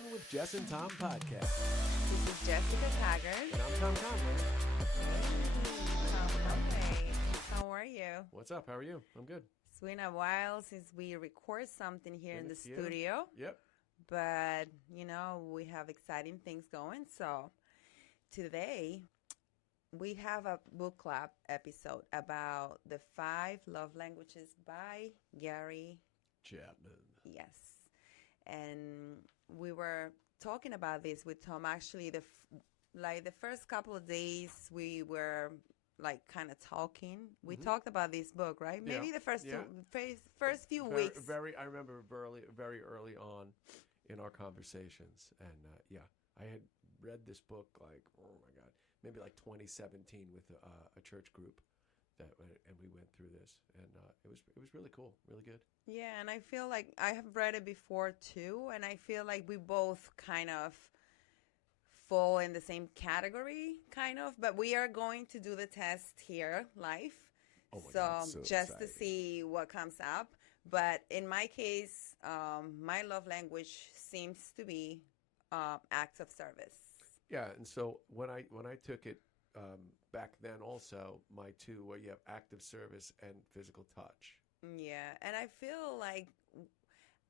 Fun with Jess and Tom podcast. This is Jessica Taggart. And I'm Tom Conway. Hey, how are you? What's up? How are you? I'm good. It's been a while since we record something here in the studio. Yep. But, you know, we have exciting things going. So today we have a book club episode about the 5 love languages by Gary Chapman. Yes. And we were talking about this with Tom. Actually, the first couple of days we were like kind of talking. We talked about this book, right? Yeah. Maybe the first few very, weeks. I remember very early on in our conversations, and I had read this book like, oh my God, maybe like 2017 with a church group. And we went through this, and it was really cool, really good. Yeah, and I feel like I have read it before too, and I feel like we both kind of fall in the same category, kind of. But we are going to do the test here live, Oh my God, so just exciting. to see what comes up. But in my case, my love language seems to be acts of service. Yeah, and so when I took it back then, also my two where you have active service and physical touch. Yeah, and I feel like,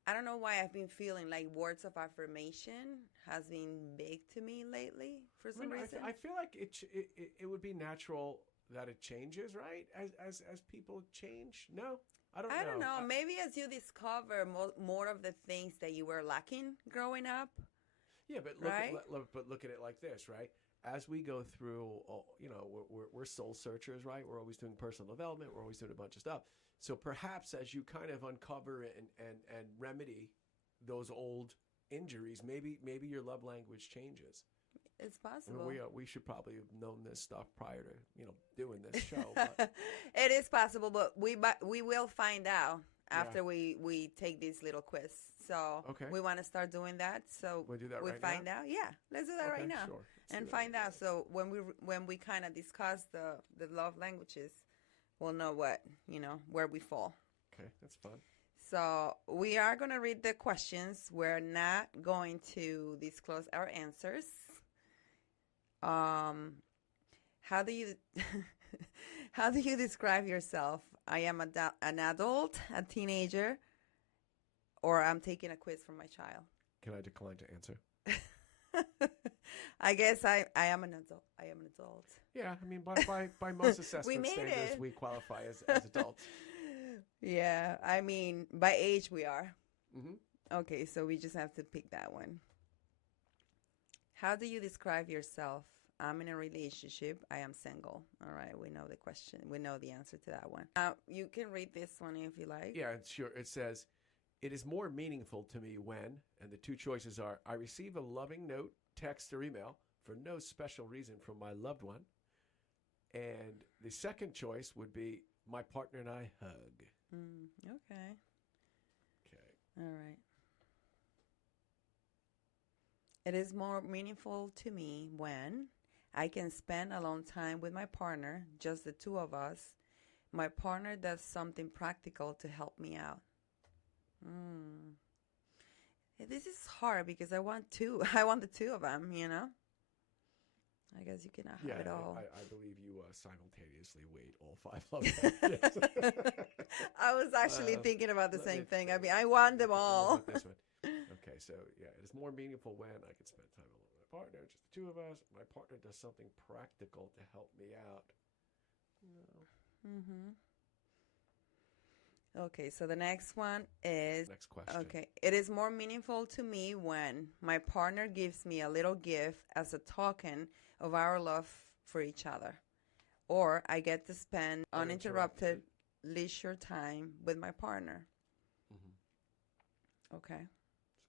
I don't know why I've been feeling like words of affirmation has been big to me lately for some reason. I feel like it would be natural that it changes, right? As people change. No, I don't know. Maybe as you discover more of the things that you were lacking growing up. Yeah, but look at it like this, right? As we go through, we're soul searchers, right? We're always doing personal development. We're always doing a bunch of stuff. So perhaps as you kind of uncover and remedy those old injuries, maybe your love language changes. It's possible. I mean, we should probably have known this stuff prior to doing this show. But. It is possible, but we will find out after we take this little quiz. So we want to start doing that. So we'll do that we right find now? out. Yeah, let's do that right now. Sure. And find out. So when we kind of discuss the love languages, we'll know where we fall. Okay, that's fun. So we are going to read the questions. We're not going to disclose our answers. How do you describe yourself? I am an adult, a teenager, or I'm taking a quiz from my child. Can I decline to answer? I guess I am an adult. I am an adult. Yeah, I mean, by most assessment standards, we qualify as adults. Yeah, I mean, by age we are. Mm-hmm. Okay, so we just have to pick that one. How do you describe yourself? I'm in a relationship. I am single. All right, we know the question. We know the answer to that one. You can read this one if you like. Yeah, sure. It says, it is more meaningful to me when, and the two choices are, I receive a loving note, text, or email for no special reason from my loved one. And the second choice would be, my partner and I hug. Okay. Okay. All right. It is more meaningful to me when I can spend alone time with my partner, just the two of us. My partner does something practical to help me out. This is hard because I want two. I want the two of them, I guess you cannot have it all. I believe you simultaneously weighed all 5 love languages. I was actually thinking about the same thing. I mean, I want them all. This one. Okay, so yeah, it is more meaningful when I can spend time alone with my partner, just the two of us. My partner does something practical to help me out. No. Okay, so the next one is... Next question. Okay, it is more meaningful to me when my partner gives me a little gift as a token of our love for each other. Or I get to spend uninterrupted leisure time with my partner. Mm-hmm. Okay.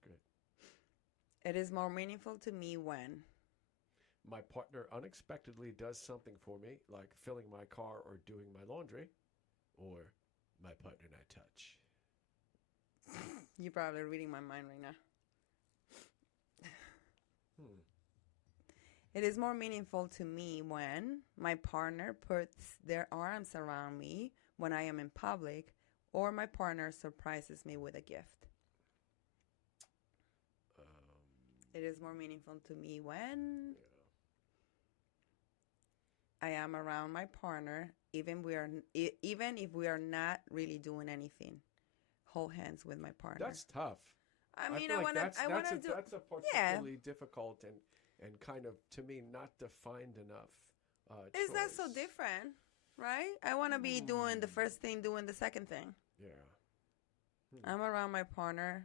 That's good. It is more meaningful to me when my partner unexpectedly does something for me, like filling my car or doing my laundry, or my partner and I touch. You're probably reading my mind right now. It is more meaningful to me when my partner puts their arms around me when I am in public, or my partner surprises me with a gift. It is more meaningful to me when I am around my partner, even if we are not really doing anything. Hold hands with my partner. That's tough. I mean, feel I like want to. that's a particularly difficult and kind of, to me, not defined enough. Is that so different, right? I want to be doing the first thing, doing the second thing. Yeah. I'm around my partner.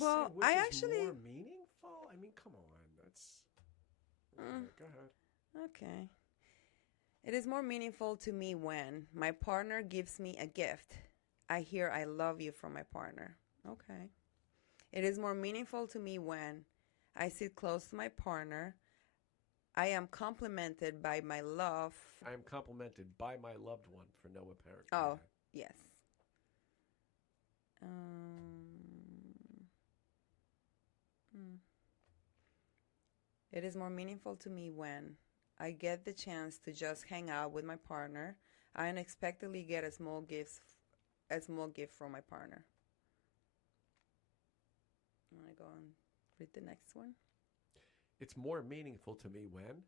Well, I actually more meaningful. I mean, come on, that's. Go ahead. Okay. It is more meaningful to me when my partner gives me a gift. I hear "I love you" from my partner. Okay. It is more meaningful to me when I sit close to my partner. I am complimented by my love. I am complimented by my loved one for no apparent reason. Oh, yes. It is more meaningful to me when I get the chance to just hang out with my partner. I unexpectedly get a small gift from my partner. I'm going to go and read the next one. It's more meaningful to me when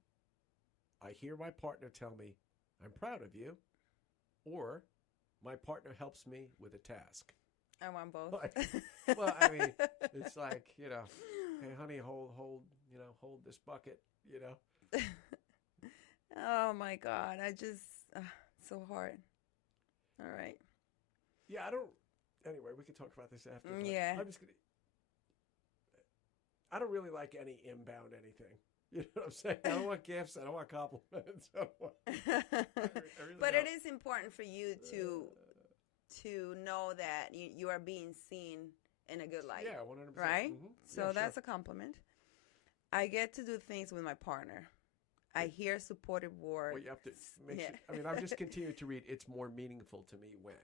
I hear my partner tell me, "I'm proud of you," or my partner helps me with a task. I want both. Well, I mean, it's like, hey, honey, hold this bucket, Oh my God, so hard. All right. Yeah, anyway, we can talk about this after. Yeah. I don't really like any inbound anything. You know what I'm saying? I don't want gifts. I don't want compliments. But it is important for you to know that you are being seen in a good light. Yeah, 100%. Right? Mm-hmm. So that's a compliment. I get to do things with my partner. I hear supportive words. Well, you have to make sure. I mean, I've just continued to read. It's more meaningful to me when.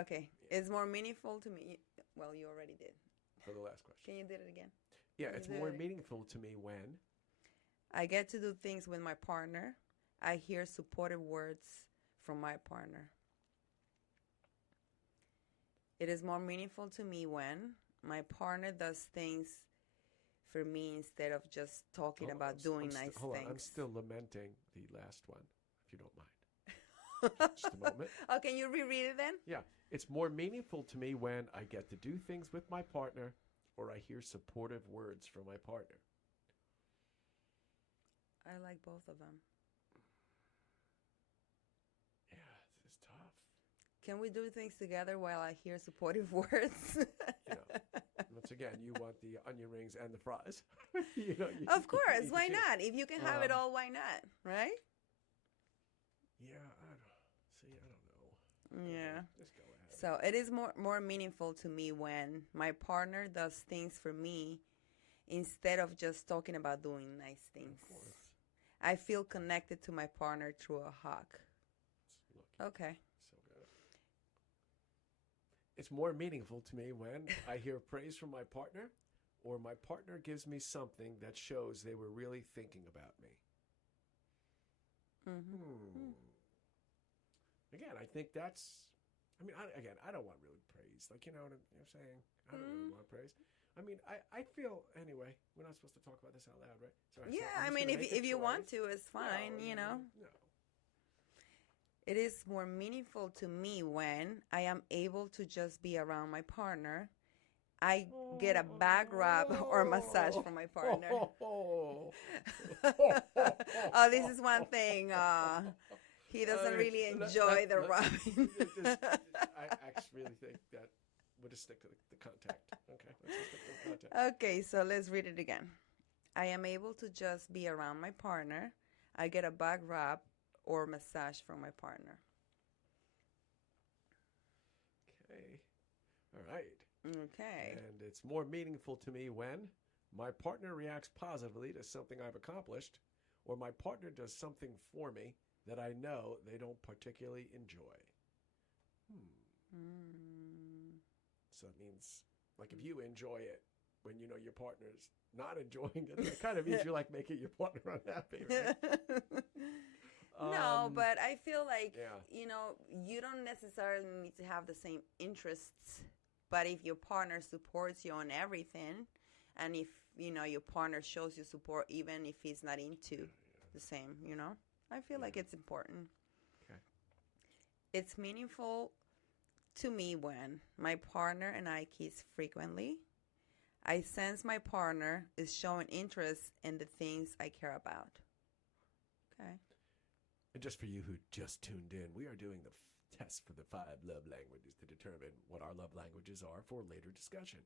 Okay. It's more meaningful to me. Well, you already did. For the last question. Can you do it again? Yeah, it's more meaningful to me when I get to do things with my partner. I hear supportive words from my partner. It is more meaningful to me when my partner does things for me instead of just talking about doing nice things. I'm still lamenting the last one, if you don't mind. Just a moment. Oh, can you reread it then? Yeah. It's more meaningful to me when I get to do things with my partner or I hear supportive words from my partner. I like both of them. Yeah, this is tough. Can we do things together while I hear supportive words? Once again, you want the onion rings and the fries. Of course, why not? If you can have it all, why not? Right? Yeah, I don't know. Yeah. Just go ahead. So it is more meaningful to me when my partner does things for me instead of just talking about doing nice things. Of course. I feel connected to my partner through a hug. Okay. So good. It's more meaningful to me when I hear praise from my partner or my partner gives me something that shows they were really thinking about me. Again, I think that's... I mean, I don't want really praise. Like, you know what I'm saying? I don't really want praise. I mean, I feel... Anyway, we're not supposed to talk about this out loud, right? Sorry, yeah, I mean, if you want to, it's fine, No. It is more meaningful to me when I am able to just be around my partner. I get a back rub or massage from my partner. Oh, this is one thing. He doesn't really enjoy the rubbing. I actually really think that we'll just stick to the contact. Okay, let's just stick to the contact. Okay, so let's read it again. I am able to just be around my partner. I get a back rub or massage from my partner. Okay. All right. Okay. And it's more meaningful to me when my partner reacts positively to something I've accomplished or my partner does something for me that I know they don't particularly enjoy. So it means, like, if you enjoy it when you know your partner's not enjoying it, that kind of means you're, like, making your partner unhappy, right? No, but I feel like, you don't necessarily need to have the same interests But if your partner supports you on everything, and if, your partner shows you support even if he's not into the same, I feel like it's important. Okay. It's meaningful to me when my partner and I kiss frequently. I sense my partner is showing interest in the things I care about. Okay. And just for you who just tuned in, we are doing the test for the 5 love languages to determine what our love languages are for later discussion.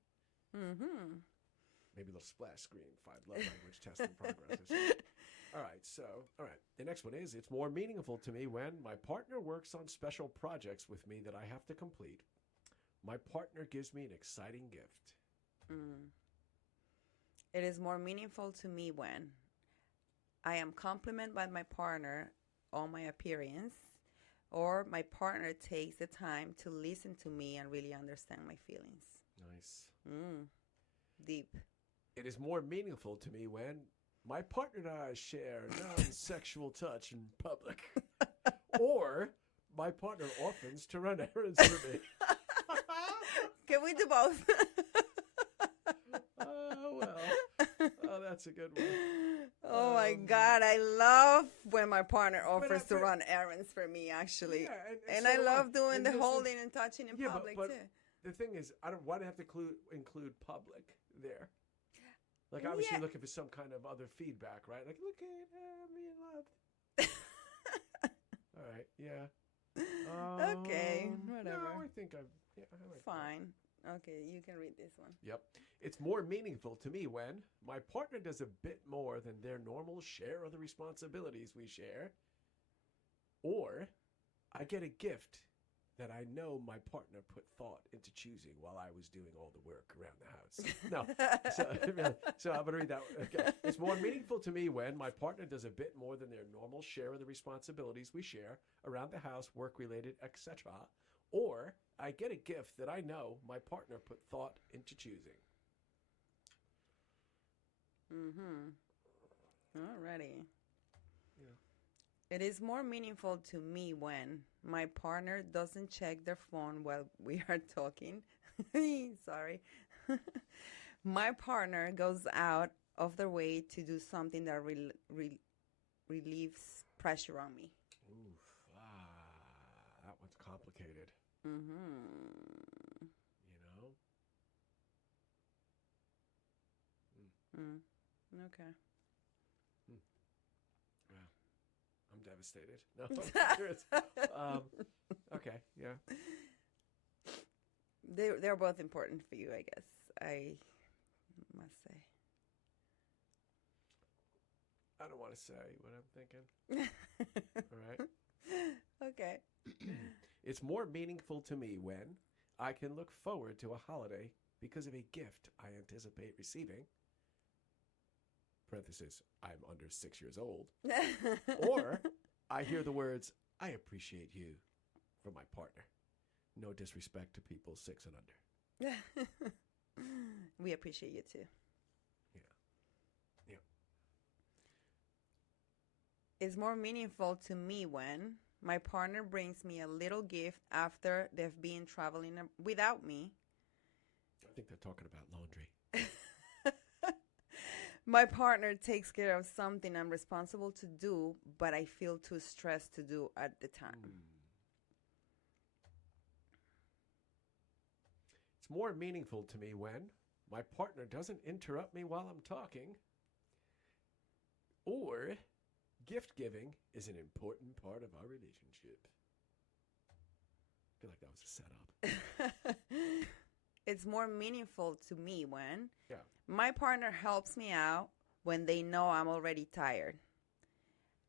Mm-hmm. Maybe a little splash screen, 5 love language test in progress. All right. The next one is, it's more meaningful to me when my partner works on special projects with me that I have to complete. My partner gives me an exciting gift. It is more meaningful to me when I am complimented by my partner on my appearance, or my partner takes the time to listen to me and really understand my feelings. Nice. Deep. It is more meaningful to me when my partner and I share non-sexual touch in public, or my partner offers to run errands for me. Can we do both? That's a good one. Oh my God, I love when my partner offers to run errands for me, actually. Yeah, and I love doing the holding and touching in public, but too. The thing is, why do I have to include public there? Like, obviously looking for some kind of other feedback, right? Like, look at me in love. All right, yeah. Okay, whatever. No, I think I like Fine. Okay, you can read this one. Yep. It's more meaningful to me when my partner does a bit more than their normal share of the responsibilities we share, or I get a gift that I know my partner put thought into choosing while I was doing all the work around the house. So I'm going to read that one. Okay. It's more meaningful to me when my partner does a bit more than their normal share of the responsibilities we share around the house, work-related, etc., or I get a gift that I know my partner put thought into choosing. Alrighty. Yeah. It is more meaningful to me when my partner doesn't check their phone while we are talking. Sorry. My partner goes out of their way to do something that relieves pressure on me. Oof. That one's complicated. Okay. Wow. I'm devastated. No, okay, yeah. They're both important for you, I guess. I must say. I don't want to say what I'm thinking. All right. Okay. It's more meaningful to me when I can look forward to a holiday because of a gift I anticipate receiving. Parenthesis, I'm under 6 years old. Or I hear the words, I appreciate you, from my partner. No disrespect to people 6 and under. We appreciate you too. Yeah. It's more meaningful to me when my partner brings me a little gift after they've been traveling without me. I think they're talking about laundry. My partner takes care of something I'm responsible to do, but I feel too stressed to do at the time. It's more meaningful to me when my partner doesn't interrupt me while I'm talking, or gift giving is an important part of our relationship. I feel like that was a setup. It's more meaningful to me when my partner helps me out when they know I'm already tired.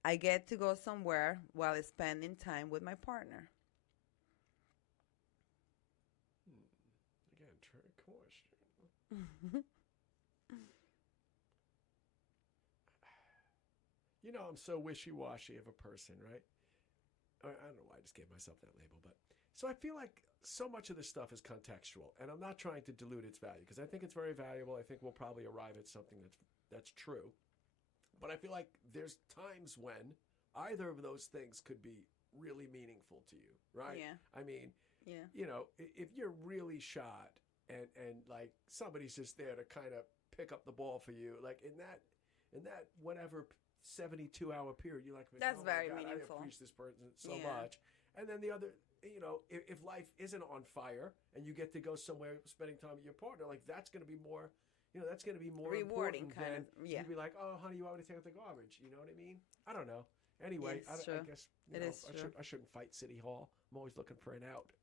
I get to go somewhere while spending time with my partner. Again, trick question. I'm so wishy-washy of a person, right? I don't know why I just gave myself that label, but so I feel like so much of this stuff is contextual, and I'm not trying to dilute its value because I think it's very valuable. I think we'll probably arrive at something that's true. But I feel like there's times when either of those things could be really meaningful to you, right? Yeah. I mean, if you're really shot and like somebody's just there to kind of pick up the ball for you, like in that whatever 72-hour period, you're like, That's oh very my God, meaningful. I appreciate this person so much. And then the other, if life isn't on fire and you get to go somewhere spending time with your partner, like that's going to be more, that's going to be more rewarding, important kind of. Yeah. You'd be like, oh, honey, you want me to take out the garbage? You know what I mean? I don't know. Anyway, I guess I shouldn't fight City Hall. I'm always looking for an out.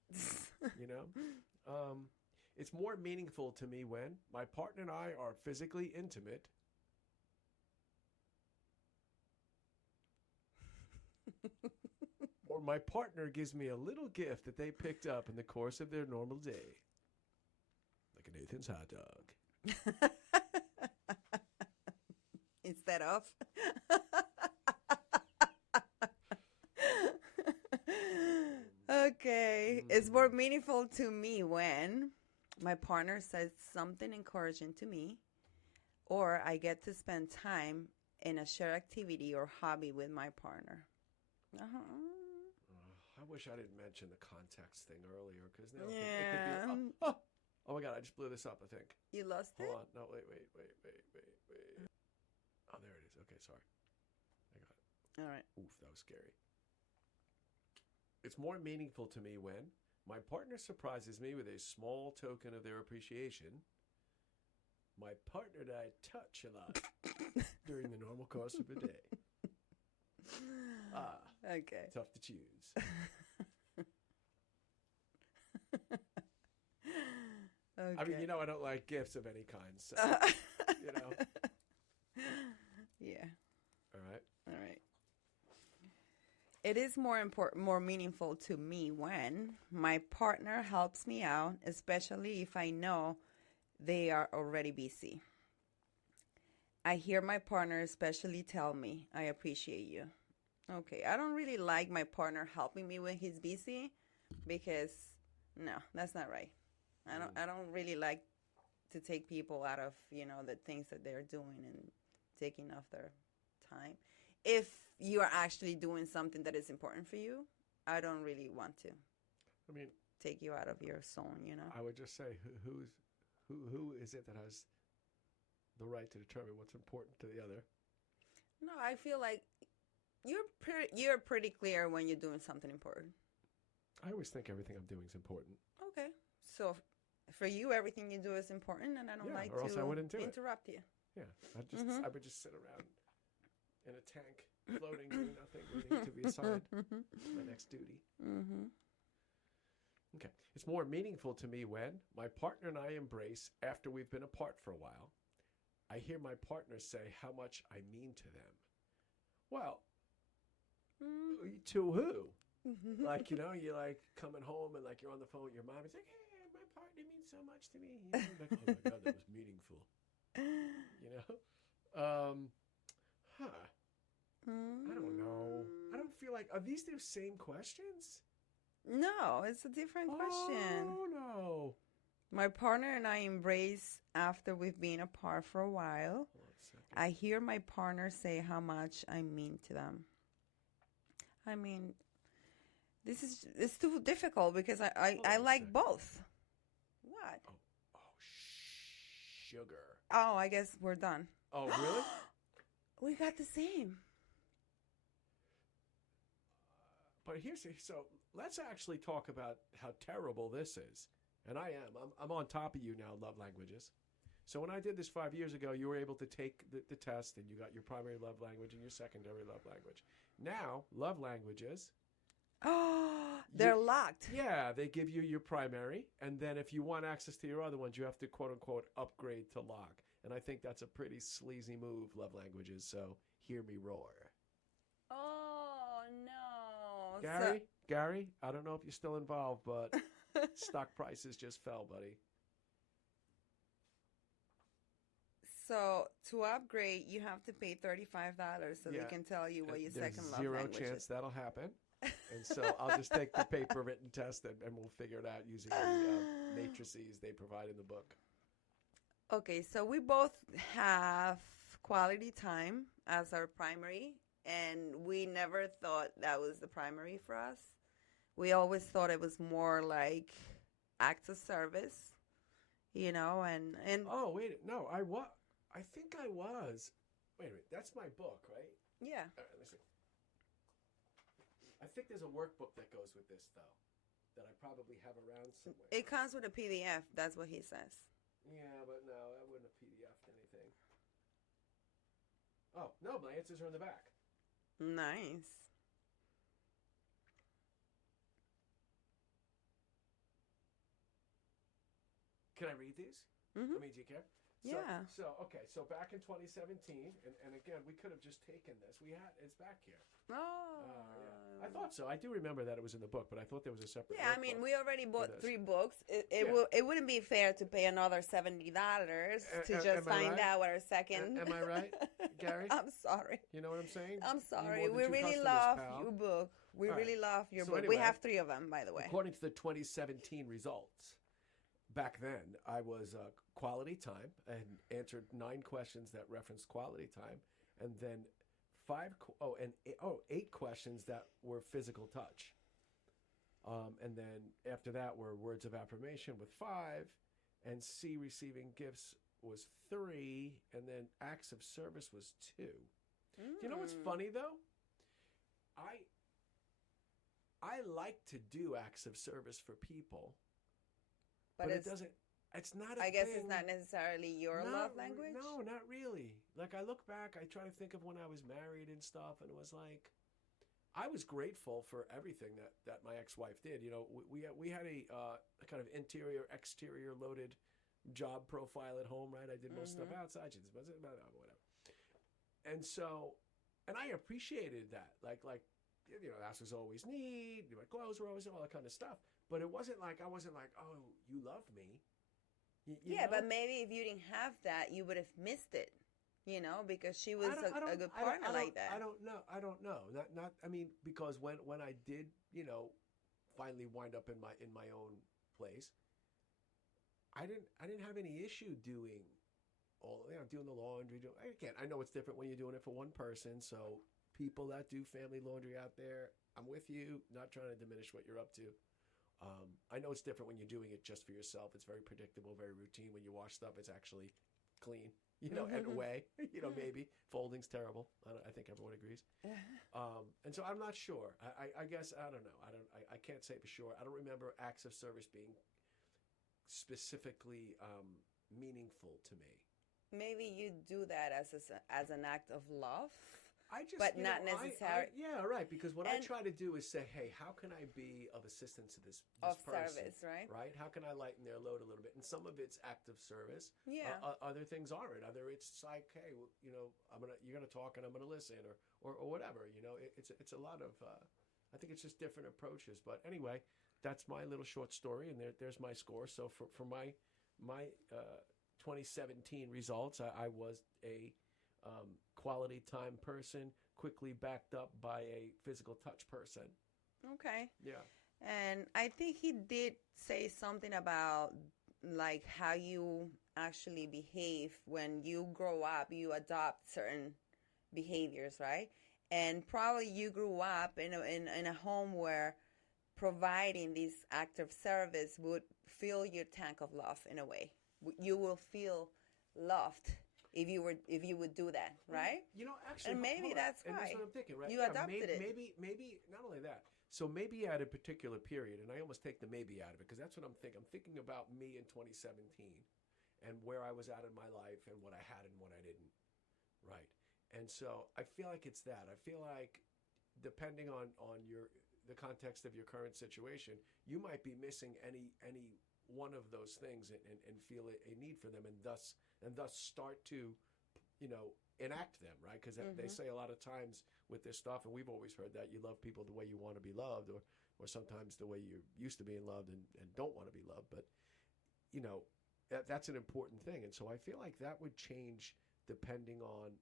It's more meaningful to me when my partner and I are physically intimate. Or my partner gives me a little gift that they picked up in the course of their normal day. Like a Nathan's hot dog. Instead of. Okay. It's more meaningful to me when my partner says something encouraging to me, or I get to spend time in a shared activity or hobby with my partner. I wish I didn't mention the context thing earlier, because now it could be. Oh my God! I just blew this up. I think You lost it. Hold on. No, wait. Oh, there it is. Okay, sorry. I got it. All right. Oof, that was scary. It's more meaningful to me when my partner surprises me with a small token of their appreciation. My partner and I touch a lot during the normal course of a day. Okay. Tough to choose. Okay. I mean, I don't like gifts of any kind, so, Yeah. All right. All right. It is more meaningful to me when my partner helps me out, especially if I know they are already busy. I hear my partner especially tell me, I appreciate you. Okay, I don't really like my partner helping me when he's busy, because no, that's not right. I don't really like to take people out of, the things that they're doing and taking off their time. If you are actually doing something that is important for you, I don't really want to. I mean, take you out of your zone, I would just say, who is it that has the right to determine what's important to the other? No, I feel like you're pretty clear when you're doing something important. I always think everything I'm doing is important. Okay, so for you, everything you do is important, and I don't like or else I wouldn't do interrupt you. Yeah, I would just sit around in a tank, floating, doing nothing, waiting to be assigned my next duty. Okay, it's more meaningful to me when my partner and I embrace after we've been apart for a while. I hear my partner say how much I mean to them. Well, to who? Like, you're like coming home and like you're on the phone with your mom. It's like, hey, my partner means so much to me. Like, oh my God, that was meaningful. I don't know. I don't feel like, are these the same questions? No, it's a different question. Oh, no. My partner and I embrace after we've been apart for a while. I hear my partner say how much I mean to them. I mean, it's too difficult because I like both. What? Oh, sugar. Oh, I guess we're done. Oh, really? We got the same. But so let's actually talk about how terrible this is. And I'm on top of you now, love languages. So when I did this 5 years ago, you were able to take the test and you got your primary love language and your secondary love language. Now, love languages. Oh, they're locked. Yeah, they give you your primary. And then if you want access to your other ones, you have to, quote unquote, upgrade to lock. And I think that's a pretty sleazy move, love languages. So hear me roar. Oh, no. Gary, I don't know if you're still involved, but stock prices just fell, buddy. So to upgrade, you have to pay $35 so they can tell you what your second love language is. Zero chance that'll happen. And so I'll just take the paper written test and we'll figure it out using the matrices they provide in the book. Okay, so we both have quality time as our primary, and we never thought that was the primary for us. We always thought it was more like acts of service. and Oh, wait. No, I think I was. Wait a minute. That's my book, right? yeah. All right, let me see. I think there's a workbook that goes with this, though, that I probably have around somewhere. It comes with a PDF. That's what he says. Yeah, but no, I wouldn't have PDF'd anything. Oh, no, my answers are in the back. Nice. Can I read these? Mm-hmm. I mean, do you care? Yeah. So back in 2017, and again, we could have just taken this. It's back here. Oh. Yeah. I thought so. I do remember that it was in the book, but I thought there was a separate. Yeah, I mean, we already bought 3 books. It Yeah. wouldn't be fair to pay another $70 to just find out what our second. Am I right, Gary? I'm sorry. You know what I'm saying? I'm sorry. more We than 2 really customers, love pal. your book. We All really right. love your So book. anyway, We have 3 of them, by the way. According to the 2017 results, back then I was quality time and answered 9 questions that referenced quality time, and then 8 questions that were physical touch. And then after that were words of affirmation with 5, and C, receiving gifts, was 3, and then acts of service was 2. You know what's funny though? I like to do acts of service for people, but it doesn't. It's not. I guess it's not necessarily your love language. No, not really. Like I look back, I try to think of when I was married and stuff, and it was like, I was grateful for everything that my ex-wife did. You know, we had a kind of interior exterior loaded job profile at home, right? I did most stuff outside. She did whatever. And so, and I appreciated that. Like you know, the house was always neat. My clothes were always all that kind of stuff. But it wasn't like I wasn't like, oh, you love me. You know? But maybe if you didn't have that, you would have missed it. You know, because she was a good partner like that. I don't know. Not. I mean, because when I did, you know, finally wind up in my own place, I didn't have any issue doing doing the laundry. Again, I know it's different when you're doing it for one person. So people that do family laundry out there, I'm with you. Not trying to diminish what you're up to. I know it's different when you're doing it just for yourself. It's very predictable, very routine. When you wash stuff, it's actually clean, you know, and away. You know, maybe folding's terrible. I think everyone agrees. And so I'm not sure. I guess I don't know. I can't say for sure. I don't remember acts of service being specifically meaningful to me. Maybe you do that as an act of love. But not necessarily. Yeah, right. Because what I try to do is say, hey, how can I be of assistance to this person? Service, right? Right. How can I lighten their load a little bit? And some of it's act of service. Yeah. Other things aren't. Other it's like, hey, well, you know, you're gonna talk and I'm gonna listen, or whatever. You know, it's a lot of. I think it's just different approaches. But anyway, that's my little short story, and there's my score. So for my 2017 results, I was a quality time person, quickly backed up by a physical touch person. Okay. Yeah. And I think he did say something about like how you actually behave when you grow up, you adopt certain behaviors, right? And probably you grew up in a home where providing this act of service would fill your tank of love in a way. You will feel loved if you would do that, right? You know, actually, and maybe that's why. And that's what I'm thinking, right? You adopted it. Maybe not only that. So maybe at a particular period, and I almost take the maybe out of it because that's what I'm thinking. I'm thinking about me in 2017 and where I was at in my life and what I had and what I didn't, right? And so I feel like it's that. I feel like depending on the context of your current situation, you might be missing any one of those things and feel a need for them and thus start to, you know, enact them, right? Because they say a lot of times with this stuff, and we've always heard that you love people the way you want to be loved, or sometimes the way you're used to being loved and don't want to be loved. But, you know, that's an important thing. And so I feel like that would change depending on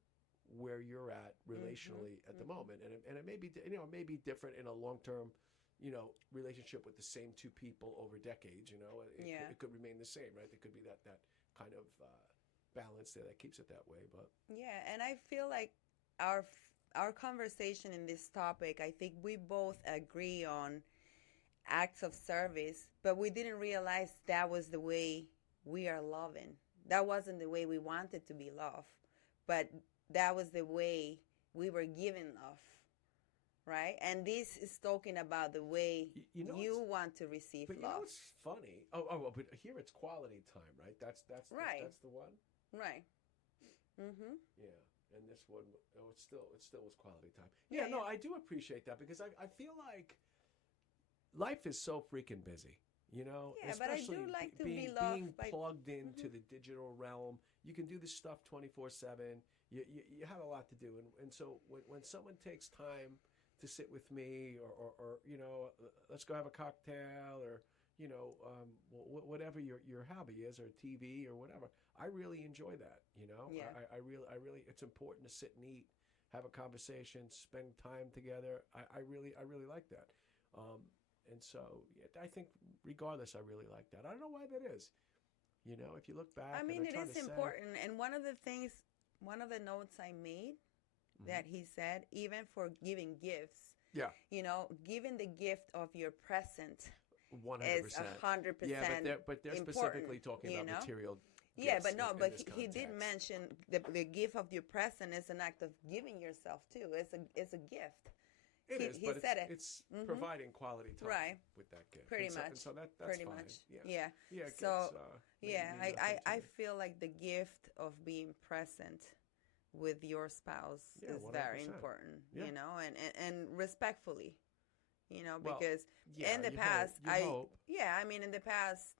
where you're at relationally at the moment. And it may be, you know, it may be different in a long-term, you know, relationship with the same 2 people over decades, you know. It could remain the same, right? There could be that kind of balance there that keeps it that way. But yeah, and I feel like our conversation in this topic, I think we both agree on acts of service, but we didn't realize that was the way we are loving. That wasn't the way we wanted to be loved, but that was the way we were given love, right? And this is talking about the way you want to receive love. But you know what's funny? But here it's quality time, right? That's right. That's the one. Right. Mhm. Yeah. And this one, it still was quality time. Yeah, no, I do appreciate that because I feel like life is so freaking busy, you know? Yeah, but I do like to be loved being plugged into the digital realm. You can do this stuff 24/7. You have a lot to do. And so when someone takes time to sit with me or you know, let's go have a cocktail or, you know, whatever your hobby is or TV or whatever, I really enjoy that, you know? Yeah. I really, it's important to sit and eat, have a conversation, spend time together. I really like that. And so I think regardless, I really like that. I don't know why that is. You know, if you look back. I mean, it is important. And one of the notes I made that he said, even for giving gifts, you know, giving the gift of your present 100%. is 100%. Yeah, but they're specifically talking about material gifts. Yeah, but no, but he context. did mention the gift of your present is an act of giving yourself too. It's a gift. He said it's providing quality time with that gift. Pretty much. And so that's pretty fine. much. Yeah. So I I feel like the gift of being present with your spouse is 100%. very important, you know, and respectfully, you know, Well, because in the past, in the past,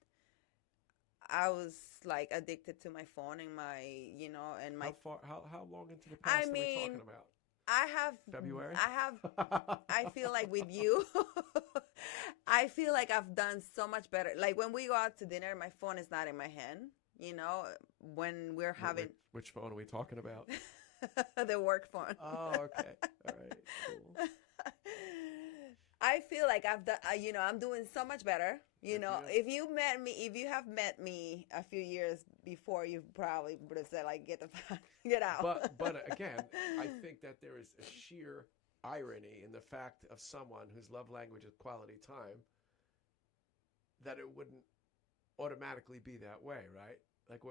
I was like addicted to my phone and my, you know, and my. How long into the past are we talking about? I have February. I feel like with you, I feel like I've done so much better. Like when we go out to dinner, my phone is not in my hand. You know, when we're having. Which phone are we talking about? The work phone. Oh, okay. All right. Cool. I feel like I've done, you know, I'm doing so much better. You know, if you have met me a few years before, you probably would have said like, get out. But again, I think that there is a sheer irony in the fact of someone whose love language is quality time, that it wouldn't automatically be that way, right? Like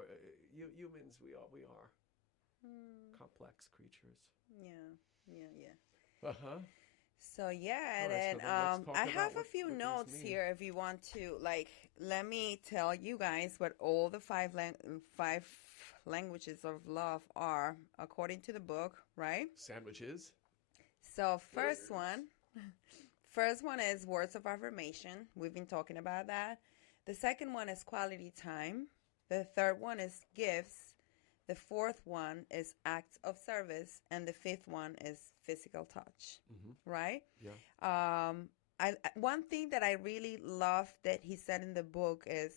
humans, we are complex creatures. Yeah. Uh-huh. So yeah, All and right, so I have a few notes here if you want to. Like, let me tell you guys what all the five languages of love are according to the book, right? Sandwiches. So first one is words of affirmation. We've been talking about that. The second one is quality time. The third one is gifts. The fourth one is acts of service, and the fifth one is physical touch, right? Yeah. One thing that I really love that he said in the book is,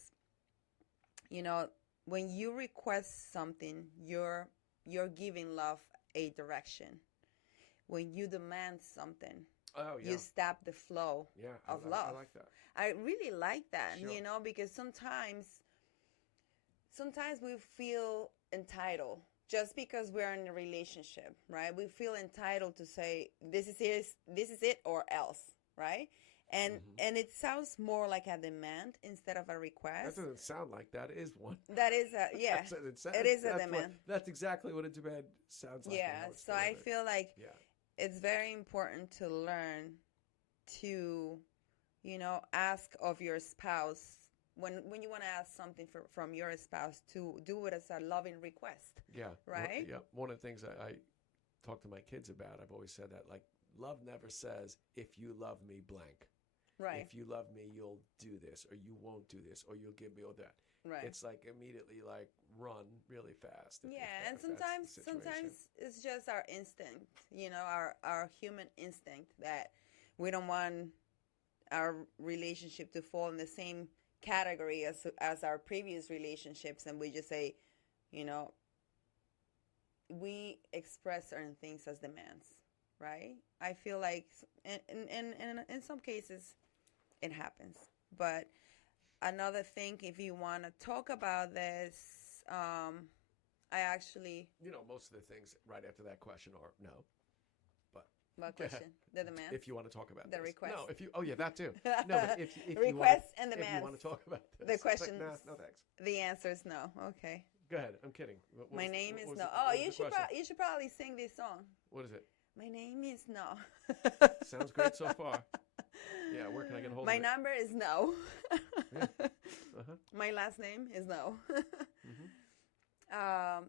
you know, when you request something, you're giving love a direction. When you demand something, you stop the flow of love. I like that. I really like that, Sure. you know, because sometimes we feel entitled just because we're in a relationship, right? We feel entitled to say this is it or else, right? And it sounds more like a demand instead of a request. That doesn't sound like that. It is one. That is it is a demand. That's exactly what a demand sounds like. Yeah, so I feel like it's very important to learn to, you know, ask of your spouse when you want to ask something from your spouse, to do it as a loving request. Yeah. Right? One of the things I talk to my kids about, I've always said that, like, love never says, if you love me, blank. Right. If you love me, you'll do this, or you won't do this, or you'll give me all that. Right. It's like immediately like run really fast. And sometimes it's just our instinct, you know, our human instinct that we don't want our relationship to fall in the same category as our previous relationships, and we just say, you know, we express certain things as demands, right? I feel like in some cases it happens, but another thing, if you want to talk about this, I actually, you know, most of the things right after that question are no, but What question? The demand? If you want to talk about the this. request. No, if you. Oh yeah, that too. No, but if requests and demands. If you want to talk about this. The question. No, thanks. The answer is no. Okay. Go ahead. I'm kidding. My name is no. Oh, you should probably sing this song. What is it? My name is no. Sounds great so far. Yeah, where can I get a hold My of it? number is no. Yeah. Uh-huh. My last name is no. Mm-hmm.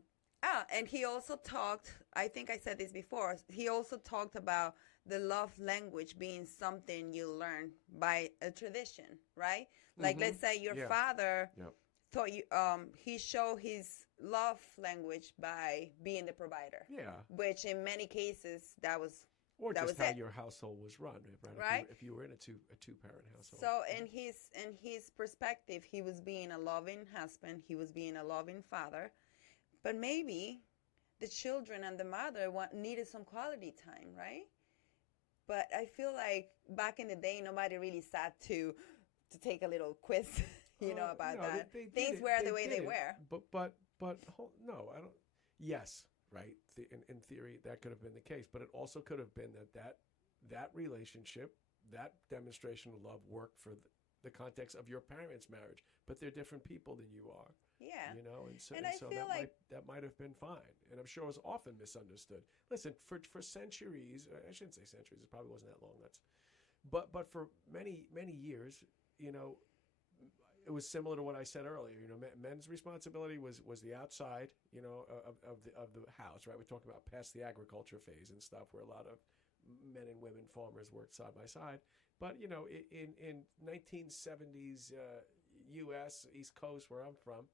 And he also talked, I think I said this before, he also talked about the love language being something you learn by a tradition, right? Like, let's say your father taught you, he showed his love language by being the provider. Yeah. Which in many cases, that was Or that just was how it. your household was run, Right? If you were in a two-parent household. So in his perspective, he was being a loving husband, he was being a loving father, but maybe the children and the mother needed some quality time, right? But I feel like back in the day, nobody really sat to take a little quiz, about that. Things were the way they were. But no, I don't. Yes, right. In theory, that could have been the case, but it also could have been that relationship, that demonstration of love worked for the context of your parents' marriage, but they're different people than you are. Yeah. And so I feel like that might have been fine, and I'm sure it was often misunderstood. Listen, for centuries, I shouldn't say centuries, it probably wasn't that long. But for many years, it was similar to what I said earlier. Men's responsibility was the outside, of the house, right? We're talking about past the agriculture phase and stuff, where a lot of men and women farmers worked side by side. But in 1970s U.S. East Coast, where I'm from,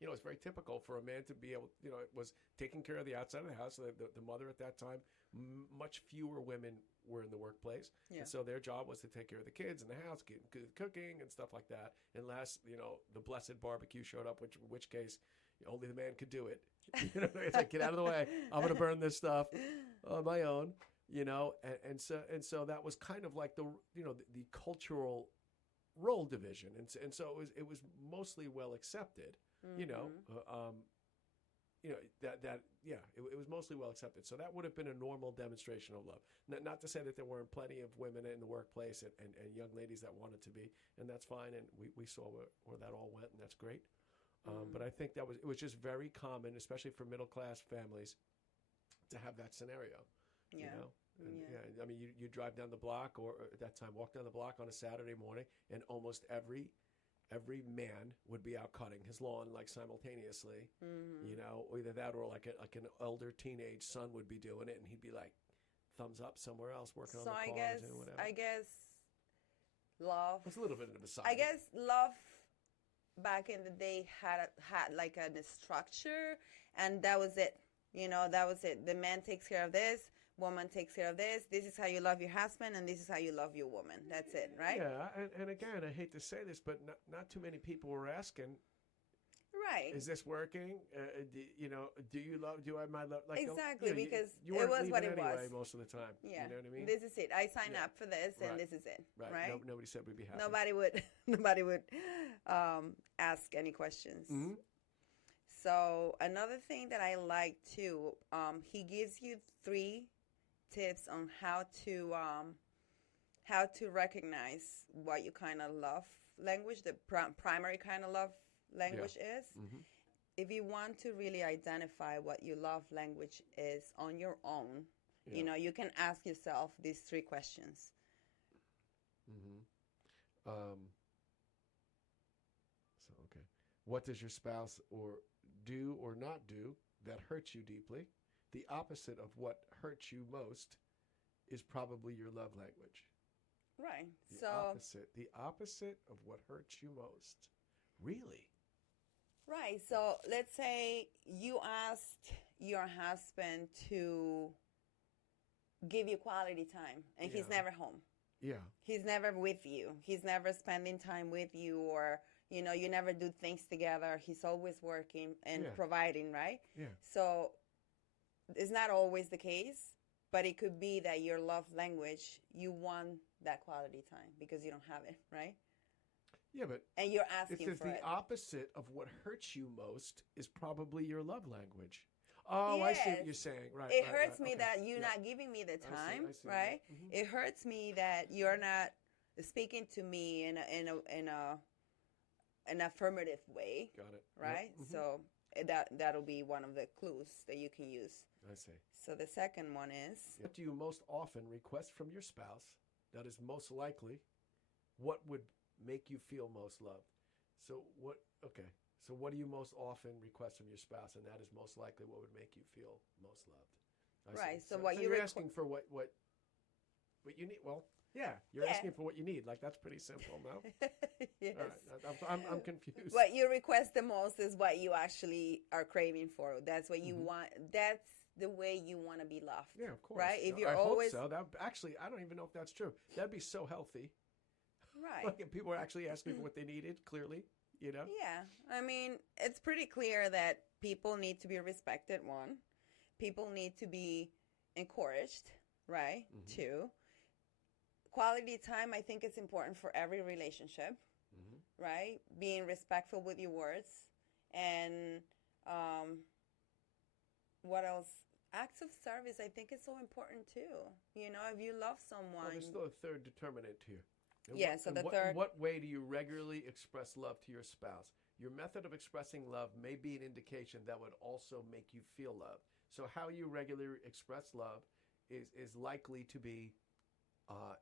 it's very typical for a man to be able, it was taking care of the outside of the house. The mother at that time, much fewer women were in the workplace. Yeah. And so their job was to take care of the kids in the house, get good cooking and stuff like that. Unless, the blessed barbecue showed up, in which case only the man could do it. It's like, get out of the way. I'm going to burn this stuff on my own, and so that was kind of like the cultural role division. And so it was mostly well accepted. It was mostly well accepted. So that would have been a normal demonstration of love. Not to say that there weren't plenty of women in the workplace and young ladies that wanted to be, and that's fine. And we saw where that all went, and that's great. But I think it was just very common, especially for middle class families, to have that scenario. Yeah. I mean, you drive down the block, or at that time, walk down the block on a Saturday morning, and almost every man would be out cutting his lawn, like, simultaneously. Either that or like an elder teenage son would be doing it, and he'd be like, thumbs up somewhere else, working on the cars and whatever. I guess love. It's a little bit of a side. I guess love back in the day had like a structure, and that was it. That was it. The man takes care of this. Woman takes care of this. This is how you love your husband, and this is how you love your woman. That's it, right? Yeah, and again, I hate to say this, but not too many people were asking. Right. Is this working? Do you love? Do I my love? Like, exactly, because it was what it was most of the time. Yeah. You know what I mean? This is it. I signed up for this, and this is it. Right. No, nobody said we'd be happy. Nobody would ask any questions. Mm-hmm. So another thing that I like too, he gives you 3 tips on how to recognize what you kind of love language, the primary kind of love language is. Mm-hmm. If you want to really identify what your love language is on your own, you can ask yourself these 3 questions. Mm-hmm. Okay. What does your spouse do or not do that hurts you deeply? The opposite of what hurts you most is probably your love language. Right. The opposite of what hurts you most. Really? Right. So let's say you asked your husband to give you quality time, and he's never home. Yeah. He's never with you. He's never spending time with you, or you never do things together. He's always working and providing, right? Yeah. So it's not always the case, but it could be that your love language, you want that quality time because you don't have it, right? Yeah, but and you're asking for it. The opposite of what hurts you most is probably your love language. Oh, I see what Yes. you're saying. Right. It right, hurts right. me Okay. that you're Yeah. not giving me the time, I see. right? Yeah. Mm-hmm. It hurts me that you're not speaking to me in an affirmative way, Got it. right? Yep. Mm-hmm. So that'll be one of the clues that you can use. I see. So the second one is, What do you most often request from your spouse that is most likely? What would make you feel most loved? So what? Okay. So what do you most often request from your spouse, and that is most likely what would make you feel most loved? I see. right? So what you're asking for what you need? Well, yeah, you're Yeah. asking for what you need. Like that's pretty simple, no? Yes. All right. I'm confused. What you request the most is what you actually are craving for. That's what you Mhm. want. That's the way you want to be loved. Yeah, of course. Right? If No, you're I always hope so. That actually, I don't even know if that's true. That'd be so healthy. right. Like if people were actually asking for what they needed, clearly, you know. Yeah. I mean, it's pretty clear that people need to be respected, one. People need to be encouraged, right? Mhm. Two. Quality time, I think it's important for every relationship, Mm-hmm. right? Being respectful with your words. And what else? Acts of service, I think, is so important too. You know, if you love someone. Well, there's still a third determinant here. Yeah, so the third. In what way do you regularly express love to your spouse? Your method of expressing love may be an indication that would also make you feel loved. So how you regularly express love is likely to be,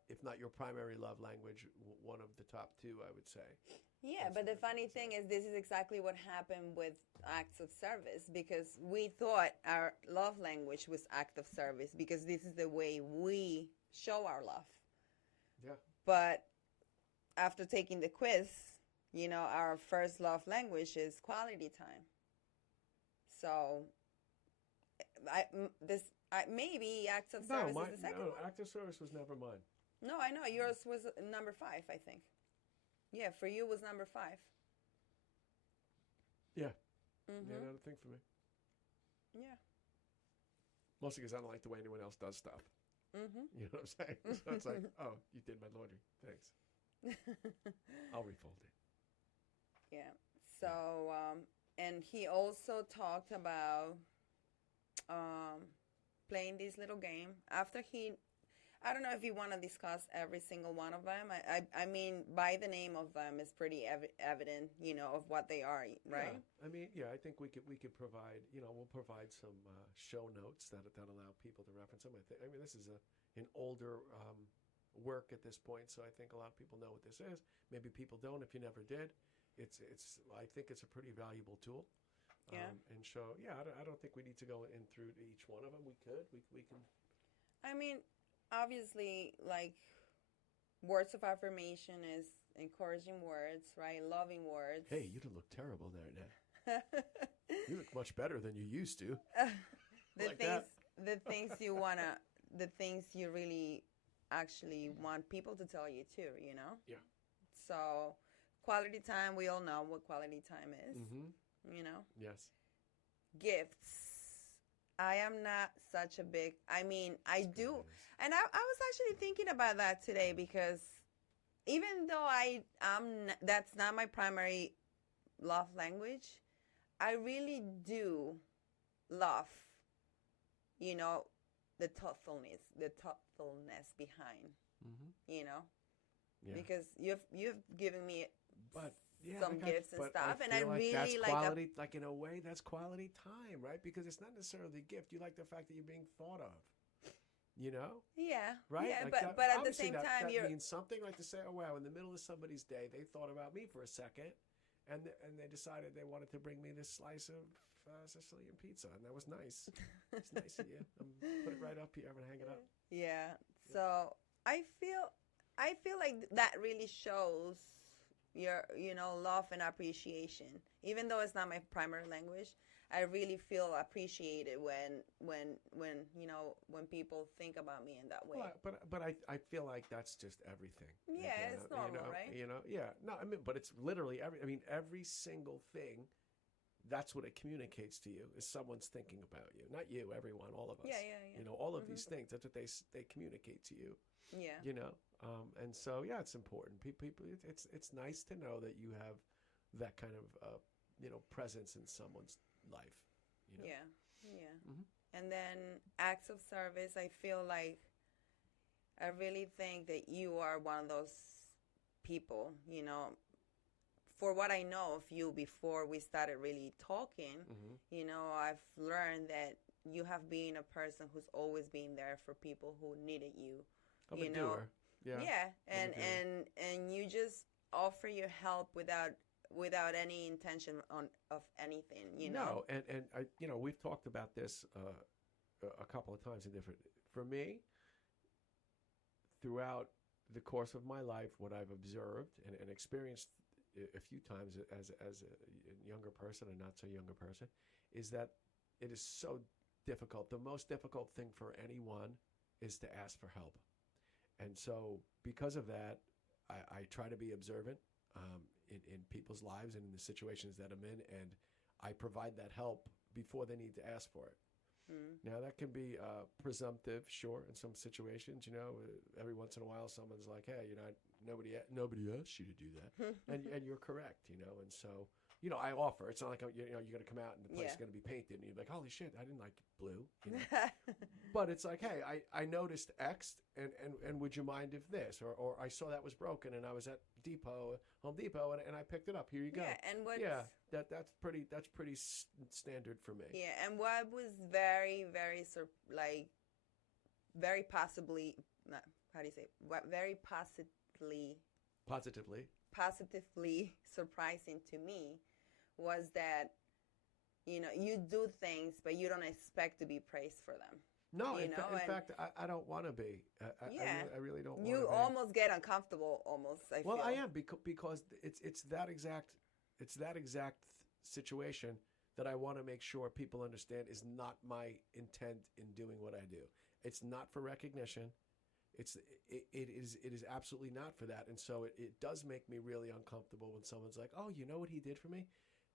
if not your primary love language, one of the top two, I would say. Yeah, but the funny thing is, this is exactly what happened with acts of service, because we thought our love language was act of service because this is the way we show our love. Yeah. But after taking the quiz, you know, our first love language is quality time. So maybe acts of service is the second one. Act of service was never mine. No, I know. Yours was number 5, I think. Yeah, for you was number 5. Yeah. Mm-hmm. Yeah, not a thing for me. Yeah. Mostly because I don't like the way anyone else does stuff. Mm-hmm. You know what I'm saying? So it's like, oh, you did my laundry. Thanks. I'll refold it. Yeah. So, and he also talked about playing this little game. After I don't know if you want to discuss every single one of them. I mean, by the name of them, it's pretty evident, you know, of what they are, right? Yeah. I mean, yeah, I think we could provide, you know, we'll provide some show notes that allow people to reference them. I mean, this is an older work at this point, so I think a lot of people know what this is. Maybe people don't if you never did. I think it's a pretty valuable tool. Yeah. And show, yeah, I don't think we need to go in through each one of them. We could, we can. I mean, obviously, like, words of affirmation is encouraging words, right? Loving words. Hey, you don't look terrible there now. You look much better than you used to. The things you really actually want people to tell you too, you know? Yeah. So, quality time, we all know what quality time is. Mm-hmm. You know? Yes. Gifts. I am not such a big, I mean, I do. And I was actually thinking about that today because even though that's not my primary love language, I really do love, you know, the thoughtfulness behind, you know? Yeah. Because you've given me some gifts and stuff, and I really that's like quality. Like in a way, that's quality time, right? Because it's not necessarily a gift. You like the fact that you're being thought of. You know? Yeah. Right? Yeah, like but at the same time, that means something. Like to say, oh wow, in the middle of somebody's day, they thought about me for a second, and they decided they wanted to bring me this slice of Sicilian pizza, and that was nice. It's nice of you. Put it right up here. I'm gonna hang it up. Yeah. So I feel like that really shows your, you know, love and appreciation. Even though it's not my primary language, I really feel appreciated when you know, when people think about me in that way. Well, but I feel like that's just everything. Yeah, it's normal, right? You know, yeah. No, I mean, but it's literally every single thing. That's what it communicates to you is someone's thinking about you, not you, everyone, all of us. Yeah. You know, all of these things. That's what they communicate to you. Yeah. You know, and so yeah, it's important. People, it's nice to know that you have that kind of you know, presence in someone's life. You know? Yeah. Yeah. Mm-hmm. And then acts of service, I feel like I really think that you are one of those people, for what I know of you before we started really talking, I've learned that you have been a person who's always been there for people who needed you. I'm a doer. Yeah. Yeah, and you just offer your help without any intention of anything, No, and I, we've talked about this a couple of times in different. For me, throughout the course of my life, what I've observed and experienced a few times as a younger person and not so younger person, is that it is so difficult. The most difficult thing for anyone is to ask for help. And so because of that, I try to be observant in people's lives and in the situations that I'm in, and I provide that help before they need to ask for it. Now, that can be presumptive, sure, in some situations. Every once in a while someone's like, hey, nobody asked you to do that. and you're correct, and so, I offer. It's not like, you're going to come out and the place is going to be painted and you're like, holy shit, I didn't like blue. But it's like, hey, I noticed X and would you mind if this? Or I saw that was broken and I was at Home Depot, and I picked it up. Here you go. Yeah, and that's pretty standard for me. Yeah, and what was very, very, very possibly, how do you say it? What very positively surprising to me was that, you do things, but you don't expect to be praised for them. No, in fact, I don't want to be. I really don't want to be. You almost get uncomfortable, almost, I feel. Well, I am, because it's that exact situation that I want to make sure people understand is not my intent in doing what I do. It's not for recognition. It is absolutely not for that. And so it does make me really uncomfortable when someone's like, oh, you know what he did for me?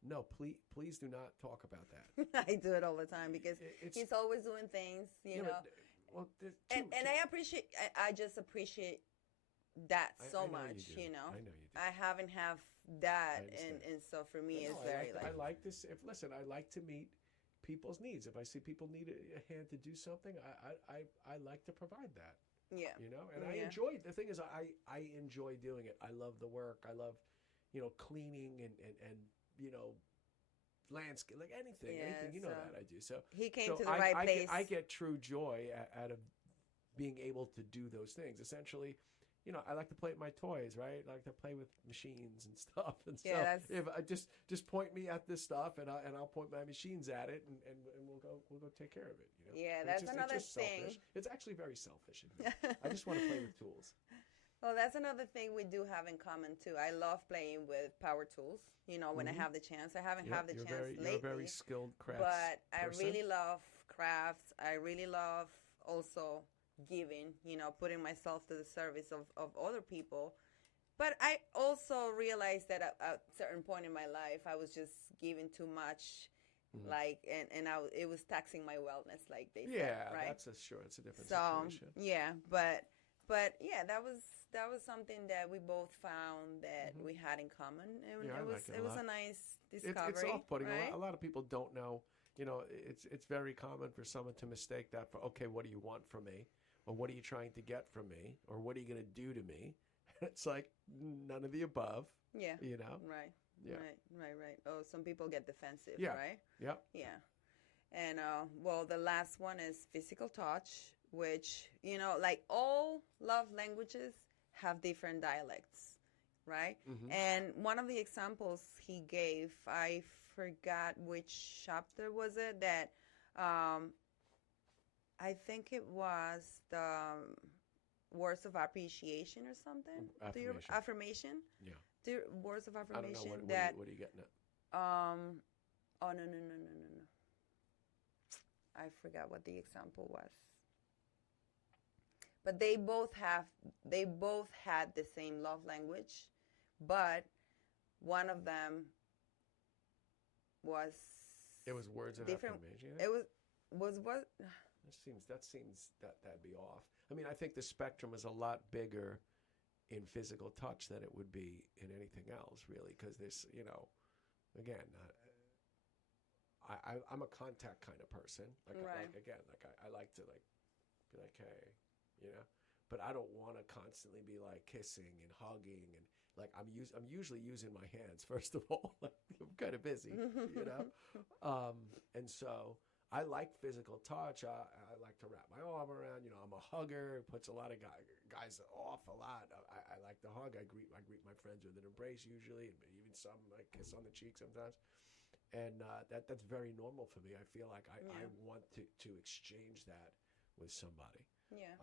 No, please do not talk about that. I do it all the time because he's always doing things, and I just appreciate that so much, I know you do. I haven't have that, and so for me, it's very I like this. I like to meet people's needs. If I see people need a hand to do something, I like to provide that. Yeah. And I enjoy it. The thing is, I enjoy doing it. I love the work. I love, cleaning and landscape, like anything, that I do. So he came to the right place. I get true joy out of being able to do those things. Essentially, I like to play with my toys, right? I like to play with machines and stuff. And so if I just point me at this stuff, and I'll point my machines at it, and we'll go take care of it. Yeah, that's another thing. Selfish. It's actually very selfish. I just want to play with tools. Well, that's another thing we do have in common too. I love playing with power tools. When I have the chance. I haven't had the chance lately. You're a very skilled crafts But I person. really love crafts. I really love also giving. Putting myself to the service of other people. But I also realized that at a certain point in my life, I was just giving too much. It was taxing my wellness, like they said, right? It's a different situation. Yeah, but that was something that we both found that we had in common. It was a nice discovery. It's off-putting. Right? A lot of people don't know. It's very common for someone to mistake that for, okay, what do you want from me, or what are you trying to get from me, or what are you going to do to me? It's like none of the above. Yeah. Right. Yeah. Right. Oh, some people get defensive. Yeah. Right. Yeah. Yeah. And the last one is physical touch, which like all love languages have different dialects, right? Mm-hmm. And one of the examples he gave, I forgot which chapter was it, that I think it was the words of appreciation or something. Affirmation. Yeah. The words of affirmation. I don't know what are you getting at? Oh no. I forgot what the example was. But they both had the same love language, but one of them was. It was words of different. Affirmation. It was what? That seems that'd be off. I mean, I think the spectrum is a lot bigger in physical touch than it would be in anything else, really, because there's, again, I'm a contact kind of person. Like, Right. I like to like be like, hey, you know, but I don't want to constantly be like kissing and hugging and like I'm usually using my hands first of all. Like I'm kind of busy, you know, and so I like physical touch. I like to wrap my arm around. You know, I'm a hugger. It puts a lot of guys off a lot. I like to hug. I greet my friends with an embrace usually, and even some like kiss on the cheek sometimes. And that's very normal for me. I feel like I want to exchange that with somebody. Yeah.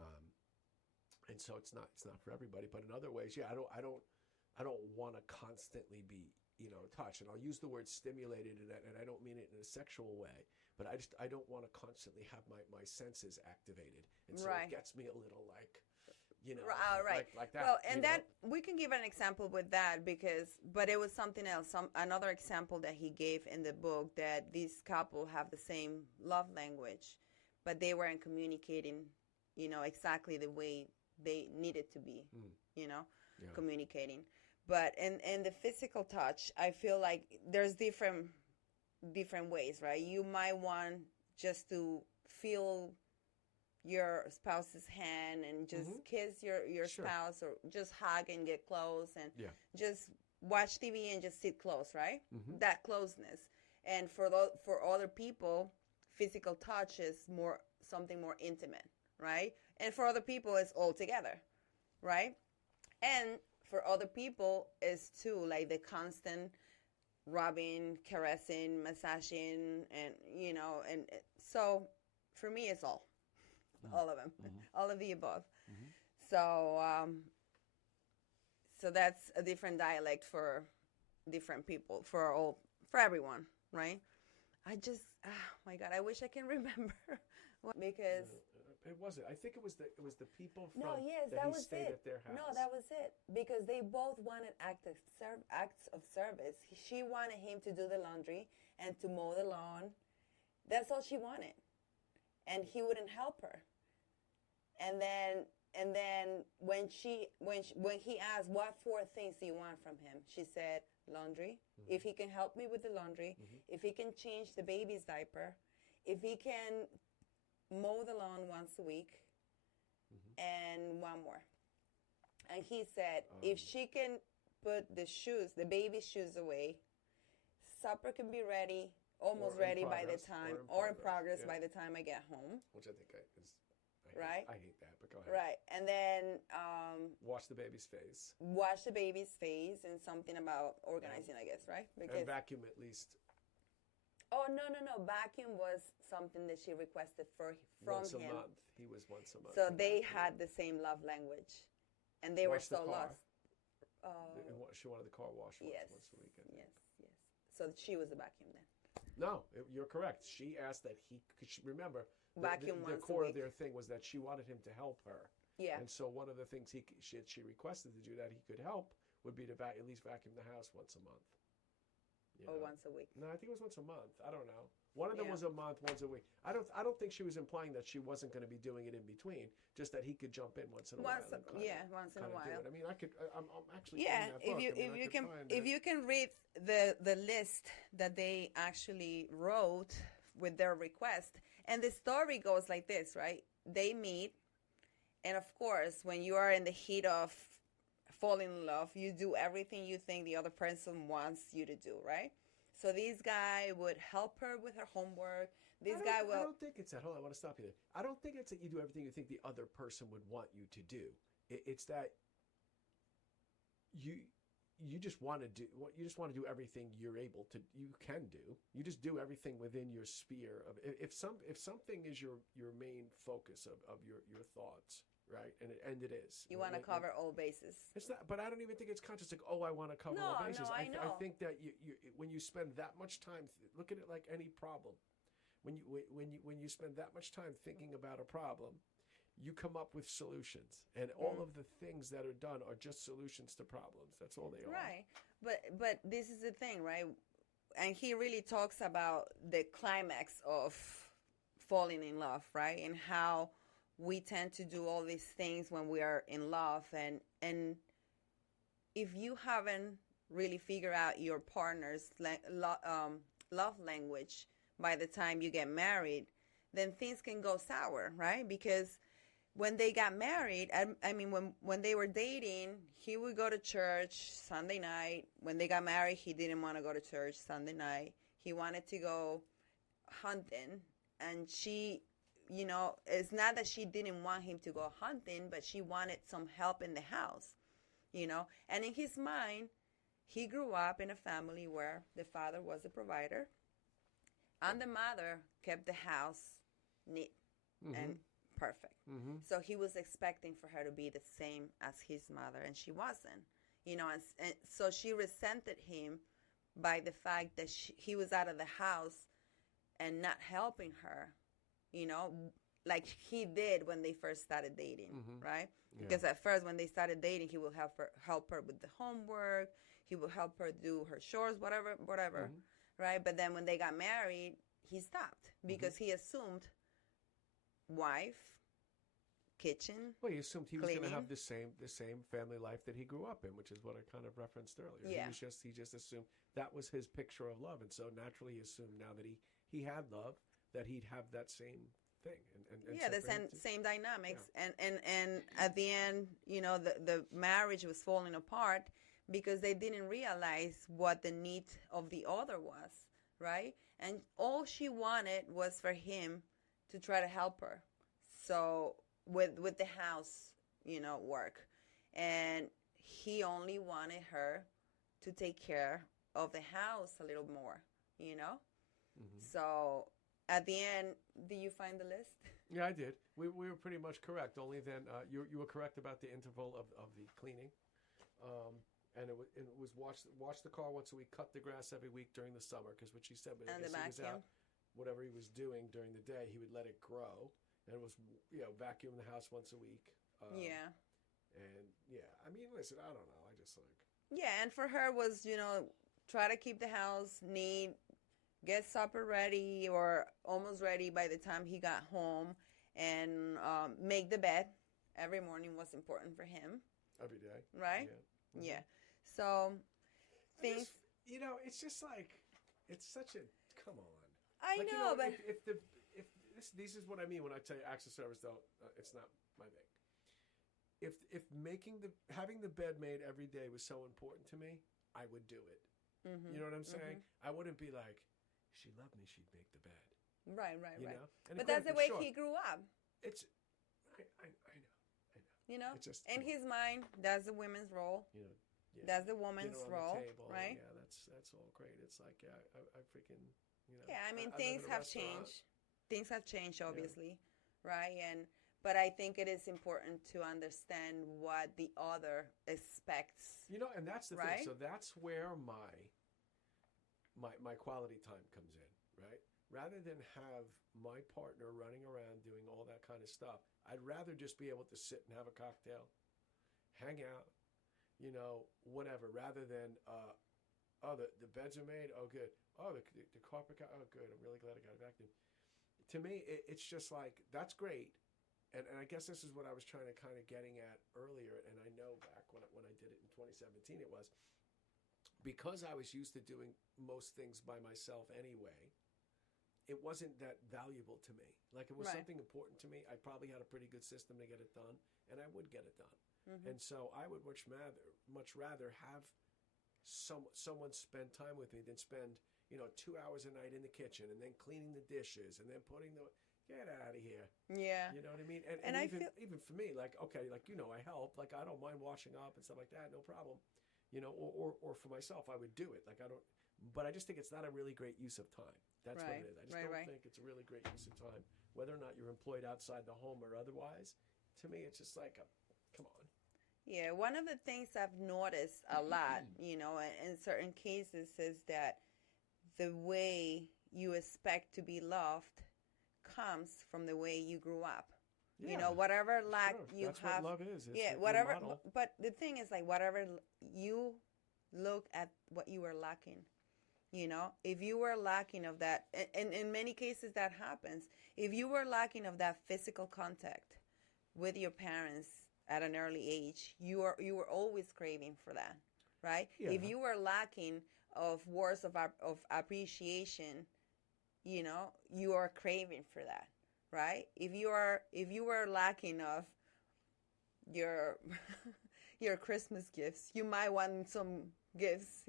And so it's not for everybody, but in other ways, yeah, I don't want to constantly be, you know, touched. And I'll use the word stimulated, and I don't mean it in a sexual way, but I don't want to constantly have my senses activated, and so Right. it gets me a little like, you know, Right. like that. Well, and you that know? we can give an example with that but it was something else. Another example that he gave in the book that this couple have the same love language, but they weren't communicating, you know, exactly the way they needed to be, you know, communicating. But in the physical touch, I feel like there's different ways, right? You might want just to feel your spouse's hand and just kiss your Sure. spouse, or just hug and get close and Yeah. just watch TV and just sit close, right? Mm-hmm. That closeness. And for other people, physical touch is something more intimate, right? And for other people, it's all together, right? And for other people, it's too like the constant rubbing, caressing, massaging, and you know, and so for me, it's all of them, all of the above. So, so that's a different dialect for different people, for everyone, right? I just, oh my God, I wish I can remember because. It wasn't. I think it was the people from No, yes, that that he was stayed it. at their house. No, that was it. Because they both wanted acts of service. She wanted him to do the laundry and to mow the lawn. That's all she wanted. And he wouldn't help her. And then when he asked, what 4 things do you want from him? She said, laundry. If he can help me with the laundry, if he can change the baby's diaper, if he can mow the lawn once a week, and one more. And he said, if she can put the baby's shoes away, supper can be ready, almost ready by the time, or in progress by the time I get home. Which I think right? I hate that, but go ahead. Right. And then wash the baby's face. Wash the baby's face, and something about organizing, I guess, right? Because and vacuum at least. Oh, no. Vacuum was something that she requested from once him. Once a month. He was once a month. So they had the same love language. And they were so lost. She wanted the car washed once a week. Yes. So she was the vacuum then. No, you're correct. She asked that remember, vacuum the core of their thing was that she wanted him to help her. Yeah. And so one of the things she requested to do that he could help would be to at least vacuum the house once a month. Or once a week. No, I think it was once a month. I don't know. One of them was a month, once a week. I don't think she was implying that she wasn't going to be doing it in between, just that he could jump in once in a while. Once in a while. I mean, I'm actually if you can read the list that they actually wrote with their request, and the story goes like this, right? They meet, and of course, when you are in the heat of falling in love, you do everything you think the other person wants you to do, right? So this guy would help her with her homework. I don't think it's that. Hold on, I want to stop you there. I don't think it's that you do everything you think the other person would want you to do. It's that you just want to do everything you can do. You just do everything within your sphere of if something is your main focus of your thoughts. Right, and it is. You want to cover all bases. It's not, but I don't even think it's conscious. Like, I want to cover all bases. No, I know. I think that you when you spend that much time, look at it like any problem. When you spend that much time thinking about a problem, you come up with solutions, and all of the things that are done are just solutions to problems. That's all they are. Right, but this is the thing, right? And he really talks about the climax of falling in love, right, and how we tend to do all these things when we are in love, and if you haven't really figured out your partner's love language by the time you get married, then things can go sour, right? Because when they got married, I mean, when they were dating, he would go to church Sunday night. When they got married, he didn't want to go to church Sunday night. He wanted to go hunting. And she, it's not that she didn't want him to go hunting, but she wanted some help in the house, And in his mind, he grew up in a family where the father was a provider and the mother kept the house neat and perfect. So he was expecting for her to be the same as his mother, and she wasn't, and so she resented him by the fact that he was out of the house and not helping her, like he did when they first started dating, right? Yeah. Because at first when they started dating, he would help her with the homework, he would help her do her chores, whatever, right? But then when they got married, he stopped because he assumed wife, kitchen. Well, he assumed he was going to have the same family life that he grew up in, which is what I kind of referenced earlier. Yeah. He just assumed that was his picture of love, and so naturally he assumed now that he had love, that he'd have that same thing. And yeah, the same dynamics. Yeah. And at the end, the marriage was falling apart because they didn't realize what the need of the other was, right? And all she wanted was for him to try to help her. So with the house, work. And he only wanted her to take care of the house a little more, So at the end, do you find the list? Yeah, I did. We were pretty much correct. Only then you were correct about the interval of the cleaning. And it was wash the car once a week, cut the grass every week during the summer, because what she said, when he was out, whatever he was doing during the day, he would let it grow. And it was, vacuum the house once a week. Yeah. And I mean, listen, I don't know. I just like. Yeah, and for her was, try to keep the house neat, get supper ready or almost ready by the time he got home, and make the bed. Every morning was important for him. Every day. Right? Yeah. Yeah. So, things. It's just like, it's such a, come on. I know, but. This is what I mean when I tell you acts of service, though, it's not my thing. If having the bed made every day was so important to me, I would do it. You know what I'm saying? I wouldn't be like, if she loved me, she'd make the bed. Right. But that's the way he grew up. I know. It's just, in his mind, that's the women's role. That's the woman's role, table, right? Yeah, that's all great. It's like, I freaking, Yeah, I mean, things have changed. Things have changed, obviously, right? But I think it is important to understand what the other expects. And that's the thing. So that's where my quality time comes in, right? Rather than have my partner running around doing all that kind of stuff, I'd rather just be able to sit and have a cocktail, hang out, whatever, rather than, the beds are made, oh, good. Oh, the carpet, oh, good. I'm really glad I got it vacuumed. To me, it's just like, that's great. And I guess this is what I was trying to kind of getting at earlier. And I know back when I did it in 2017, it was because I was used to doing most things by myself anyway, it wasn't that valuable to me. Like, it was something important to me. I probably had a pretty good system to get it done, and I would get it done. And so I would much rather have someone spend time with me than spend 2 hours a night in the kitchen and then cleaning the dishes and then putting get out of here. Yeah. You know what I mean? And even for me, like, okay, like, I help. Like, I don't mind washing up and stuff like that. No problem. Or for myself, I would do it. Like, but I just think it's not a really great use of time. That's what it is. I just don't think it's a really great use of time. Whether or not you're employed outside the home or otherwise, to me, it's just like, come on. Yeah, one of the things I've noticed a lot, in certain cases is that the way you expect to be loved comes from the way you grew up. Yeah, whatever lack you that's have. What love is. It's whatever. But the thing is, like, whatever you look at what you were lacking. If you were lacking of that, and in many cases that happens, if you were lacking of that physical contact with your parents at an early age, you were always craving for that, right? Yeah. If you were lacking of words of appreciation, you are craving for that, right? If you were lacking of your your Christmas gifts, you might want some gifts.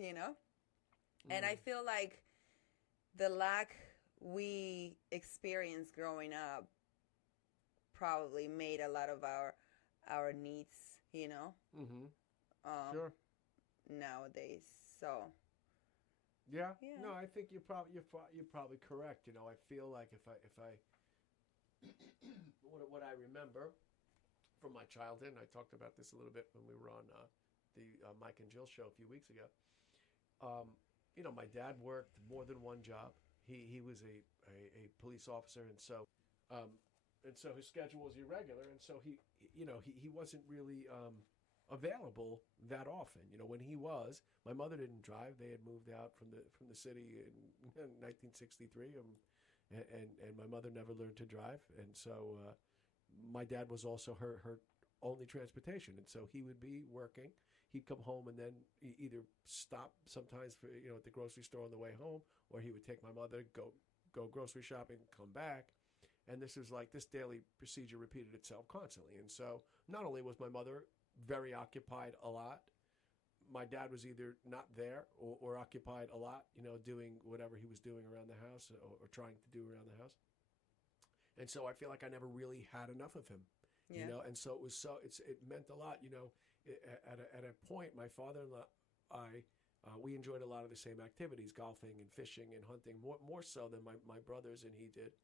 And I feel like the lack we experienced growing up probably made a lot of our needs, Sure. nowadays. So Yeah. yeah. No, I think you're probably correct. I feel like if I what I remember from my childhood, and I talked about this a little bit when we were on the Mike and Jill show a few weeks ago. My dad worked more than one job. He was a police officer, and so his schedule was irregular, and so he wasn't really available that often. When he was, my mother didn't drive. They had moved out from the city in 1963, and my mother never learned to drive, and so my dad was also her only transportation, and so he would be working. He'd come home and then either stop sometimes for at the grocery store on the way home, or he would take my mother, go grocery shopping, come back. And this was like this daily procedure repeated itself constantly. And so not only was my mother very occupied a lot, my dad was either not there or occupied a lot, doing whatever he was doing around the house or trying to do around the house. And so I feel like I never really had enough of him, and so it meant a lot, at a point, my father-in-law, we enjoyed a lot of the same activities, golfing and fishing and hunting, more so than my brothers and he did.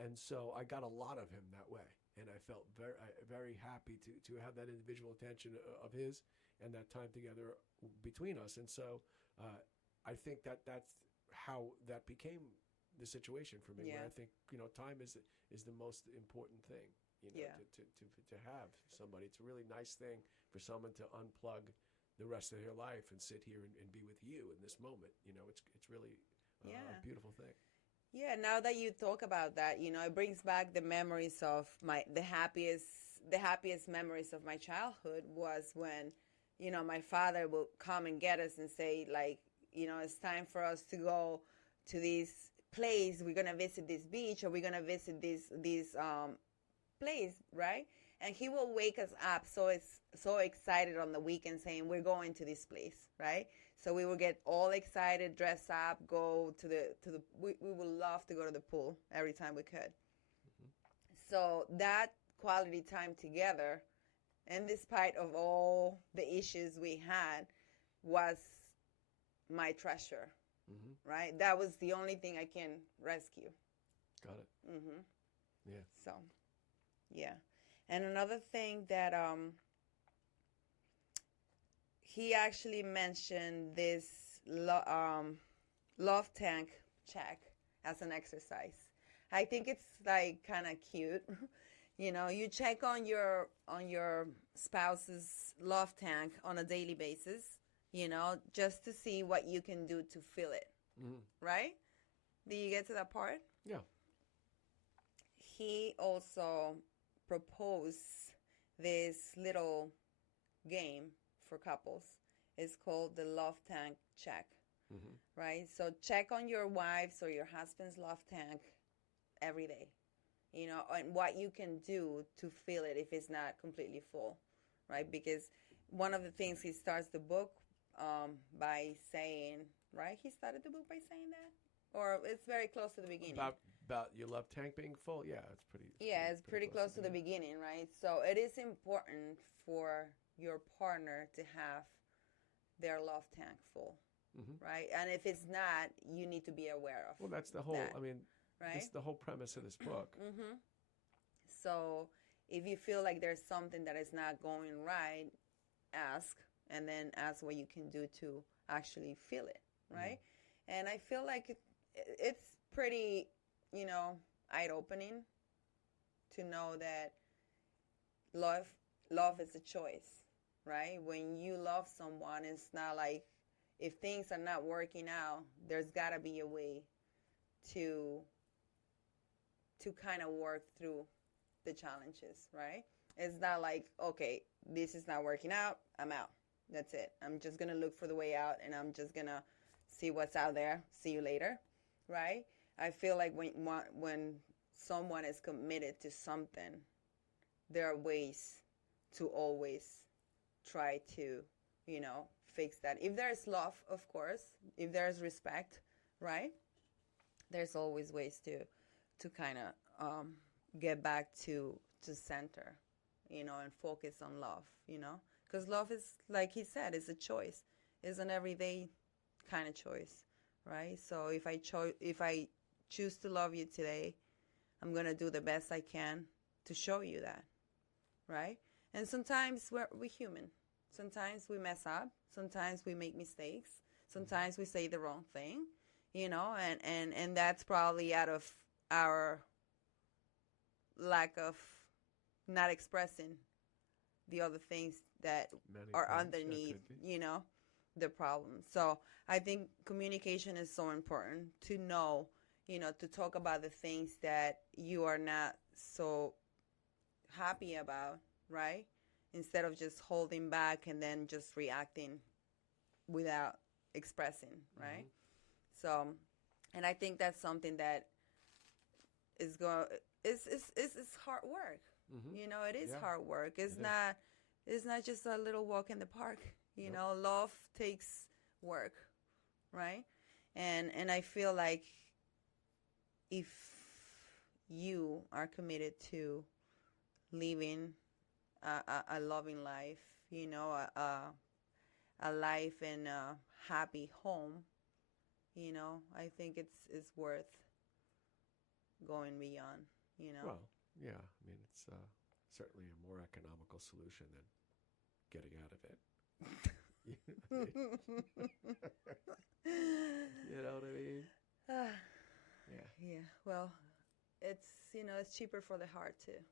And so I got a lot of him that way. And I felt very, very happy to have that individual attention of his and that time together between us. And so I think that's how that became the situation for me. Where I think, time is the most important thing, to have somebody. It's a really nice thing for someone to unplug the rest of their life and sit here and be with you in this moment. It's really a beautiful thing. Yeah, now that you talk about that, it brings back the memories of the happiest memories of my childhood was when, my father would come and get us and say, like, it's time for us to go to this place. We're gonna visit this beach, or we're gonna visit this place, right? And he will wake us up so excited on the weekend, saying we're going to this place, right? So we would get all excited, dress up, go to the we would love to go to the pool every time we could. So that quality time together, and despite of all the issues we had, was my treasure, right? That was the only thing I can rescue. Got it. Yeah. So, yeah. And another thing that he actually mentioned this love tank check as an exercise. I think it's like kind of cute. You check on your spouse's love tank on a daily basis, just to see what you can do to fill it. Right? Do you get to that part? Yeah. He also proposed this little game for couples. It's called the love tank check, right? So check on your wife's or your husband's love tank every day, and what you can do to fill it if it's not completely full, right? Because one of the things he starts the book by saying, right? He started the book by saying that? Or it's very close to the beginning. About your love tank being full? Yeah, it's pretty. It's pretty close to the beginning, right? So it is important for your partner to have their love tank full, right? And if it's not, you need to be aware of. Well, that's the whole. That, right? That's the whole premise of this book. So if you feel like there's something that is not going right, ask, and then ask what you can do to actually feel it, right? And I feel like it's pretty, eye-opening to know that love is a choice, right? When you love someone, it's not like if things are not working out, there's got to be a way to kind of work through the challenges, right? It's not like, okay, this is not working out, I'm out. That's it. I'm just going to look for the way out, and I'm just going to see what's out there. See you later, right? I feel like when someone is committed to something, there are ways to always try to, fix that. If there's love, of course, if there's respect, right? There's always ways to kind of get back to center, and focus on love, because love is, like he said, is a choice. It's an everyday kind of choice, right? So if I choose to love you today, I'm gonna do the best I can to show you that, right? And sometimes we're human. Sometimes we mess up. Sometimes we make mistakes. Sometimes we say the wrong thing, and that's probably out of our lack of not expressing the other things that are underneath, the problem. So I think communication is so important to know, to talk about the things that you are not so happy about, right? Instead of just holding back and then just reacting without expressing, right? Mm-hmm. So, and I think that's something that is hard work. Mm-hmm. It is hard work. It's not just a little walk in the park. Love takes work, right? And I feel like if you are committed to living a loving life, a life in a happy home, I think it's worth going beyond, Well, yeah, I mean, it's certainly a more economical solution than getting out of it. You know what I mean? Yeah. Yeah. Well, it's cheaper for the heart too.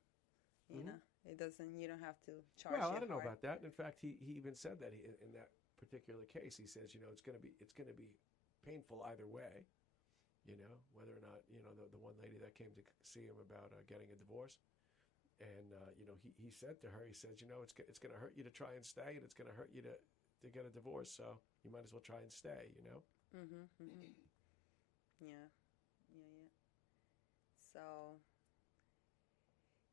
You know, it doesn't. You don't have to charge. Well, I don't know about that. In fact, he even said that in that particular case, he says, it's going to be painful either way. Whether or not the one lady that came to see him about getting a divorce, and he said to her, he says, it's going to hurt you to try and stay, and it's going to hurt you to get a divorce. So you might as well try and stay. Yeah. So,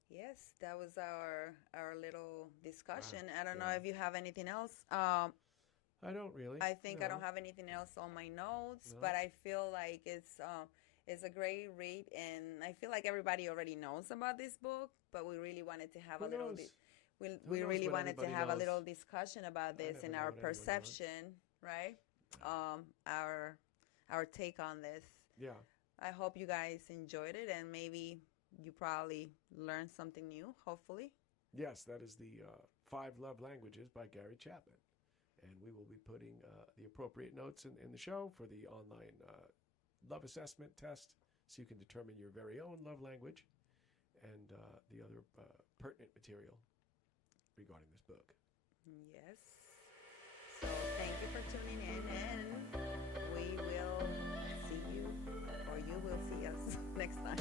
yes, that was our little discussion. Wow. I don't know if you have anything else. I don't really. I think I don't have anything else on my notes, but I feel like it's a great read, and I feel like everybody already knows about this book, but we really wanted to have a little discussion about this and our perception, right? Our take on this. Yeah. I hope you guys enjoyed it, and maybe you probably learned something new, hopefully. Yes, that is the 5 Love Languages by Gary Chapman. And we will be putting the appropriate notes in the show for the online love assessment test, so you can determine your very own love language and the other pertinent material regarding this book. Yes. So thank you for tuning in, and we will see you, or you will see us next time.